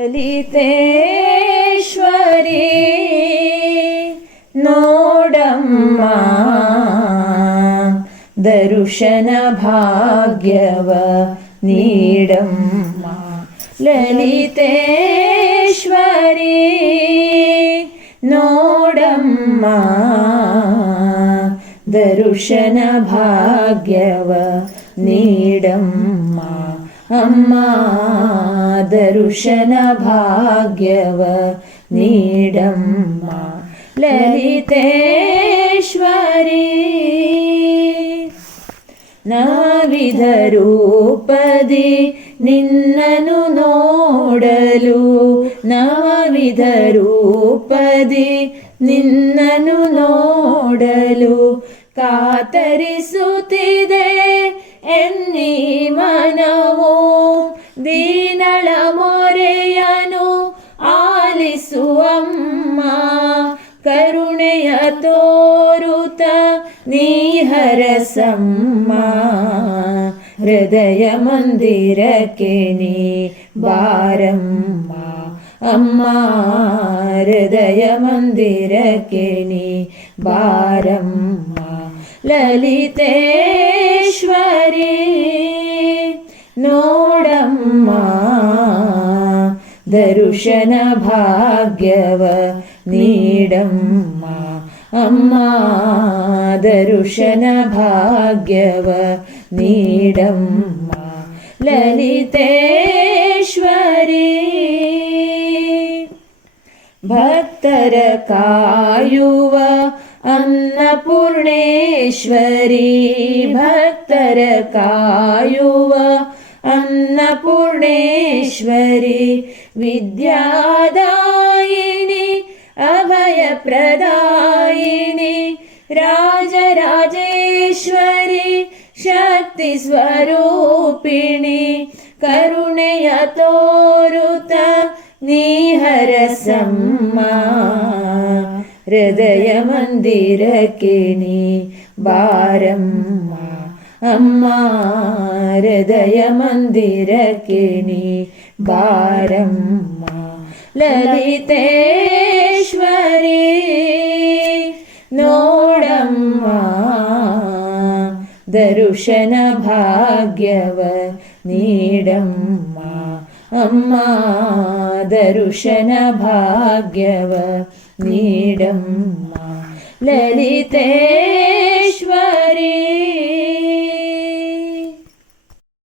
ಲಲಿತೇಶ್ವರಿ ನೋಡಮ್ಮ ದರುಶನ ಭಾಗ್ಯವ ನೀಡಮ್ಮ. ಲಲಿತೇಶ್ವರಿ ನೋಡಮ್ಮ ದರುಶನ ಭಾಗ್ಯವ ನೀಡಮ್ಮ. ಅಮ್ಮ ದರುಶನ ಭಾಗ್ಯವ ನೀಡಮ್ಮ ಲಲಿತೇಶ್ವರಿ ನವವಿಧ ರೂಪದಿ ನಿನ್ನನು ನೋಡಲು ನವವಿಧ ರೂಪದಿ ನಿನ್ನನು ನೋಡಲು ಕಾತರಿಸುತ್ತಿದೆ ದೀನಳ ಮೊರೆಯನು ಆಲಿಸುವಮ್ಮ ಕರುಣೆಯ ತೋರುತ ನೀಹರಸಮ್ಮ ಹೃದಯ ಮಂದಿರಕ್ಕೆ ನೀ ಬಾರಮ್ಮ ಅಮ್ಮ ಹೃದಯ ಮಂದಿರಕ್ಕೆ ನೀ ಬಾರಮ್ಮ ಲಲಿತೇಶ್ವರಿ ನೋಡಮ್ಮ ದರುಶನ ಭಾಗ್ಯವ ನೀಡಮ್ಮ ಅಮ್ಮ ದರುಶನ ಭಾಗ್ಯವ ನೀಡಮ್ಮ ಲಲಿತೇಶ್ವರಿ ಭಕ್ತರ ಕಾಯುವ ಅನ್ನಪೂರ್ಣೇಶ್ವರಿ ಭಕ್ತರ ಕಾಯುವ अन्नपूर्णेश्वरि विद्यादायिनि अभयप्रदायिनि राजराजेश्वरि शक्तिस्वरूपिणि करुणयतोरुत नीहरसम्मा हृदयमन्दिरकिनि बारम् अम्मा हृदयमन्दिरकिनी कारं मा ललितेश्वरी नोडम्मा दर्शनभाग्यव नीडम्मा अम्मा दर्शनभाग्यव नीडम्मा ललिते